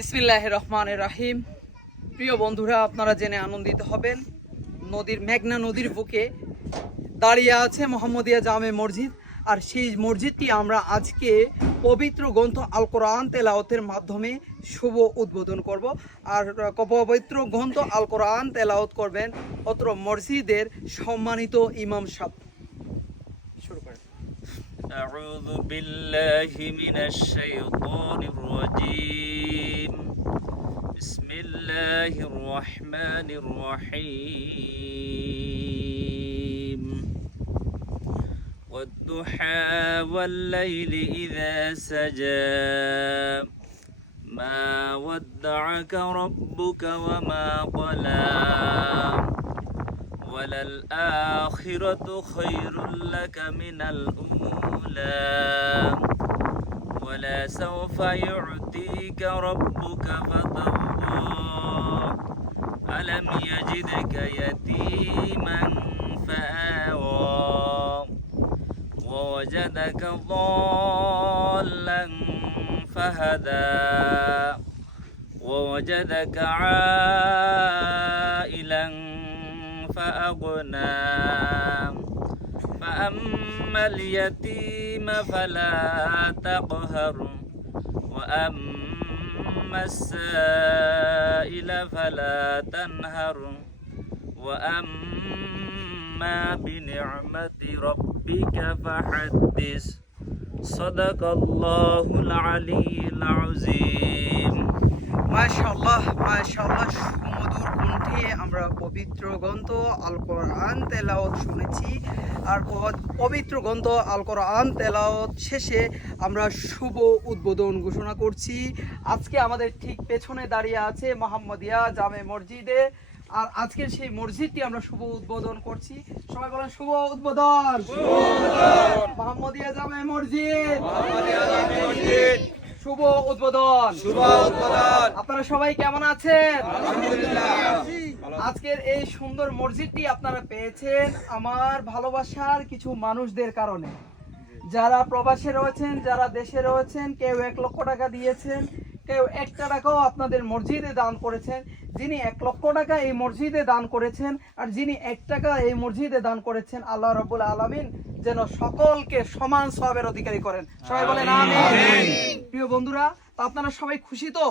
বিসমিল্লাহির রহমানির রহিম। প্রিয় বন্ধুরা, আপনারা জেনে আনন্দিত হবেন, মেঘনা নদীর বুকে দাঁড়িয়ে আছে মোহাম্মদিয়া জামে মসজিদ। আর সেই মসজিদটি আমরা আজকে পবিত্র গ্রন্থ আল কোরআন তেলাওয়াতের মাধ্যমে শুভ উদ্বোধন করব। আর পবিত্র গ্রন্থ আল কোরআন তেলাওয়াত করবেন অত্র মসজিদের সম্মানিত ইমাম সাহেব। শুরু করেন। أعوذ بالله من الشيطان الرجيم بسم الله الرحمن الرحيم والضحى والليل إذا سجى ما ودعك ربك وما قلى وللآخرة خير لك من الأولى ولسوف يعطيك ربك فترضى ألم يجدك يتيما فآوى ووجدك ضالا فهدى ووجدك عائلا فأغنى فأما اليتيم فلا تقهر وأما السائل فلا تنهر وأما بنعمة ربك فحدث صدق الله العلي العظيم মাশাআল্লাহ মাশাআল্লাহ, সুমধুর কণ্ঠে আমরা পবিত্র গ্রন্থ আল কোরআন তেলাওয়াত শুনেছি। আর পবিত্র গ্রন্থ আল কোরআন তেলাওয়াত শেষে আমরা শুভ উদ্বোধন ঘোষণা করছি। আজকে আমাদের ঠিক পেছনে দাঁড়িয়ে আছে মোহাম্মদিয়া জামে মসজিদে। আর আজকের সেই মসজিদটি আমরা শুভ উদ্বোধন করছি। সবাই বলেন শুভ উদ্বোধন। মোহাম্মদিয়া জামে মসজিদ, শুভ উদ্বোধন। আপনারা সবাই কেমন আছেন? আজকের এই সুন্দর মসজিদটি আপনারা পেয়েছেন আমার ভালোবাসার কিছু মানুষদের কারণে। যারা প্রবাসে রয়েছেন, যারা দেশে রয়েছেন, কেউ 1 লক্ষ টাকা দিয়েছেন, কেউ 1 টাকাও আপনাদের মসজিদে দান করেছেন। যিনি 1 লক্ষ টাকা এই মসজিদে দান করেছেন আর যিনি 1 টাকা এই মসজিদে দান করেছেন, আল্লাহ রাব্বুল আলামিন যেন সকলকে সমান সওয়াবের অধিকারী করেন। সবাই বলেন আমিন। প্রিয় বন্ধুরা, আপনারা সবাই খুশি তো?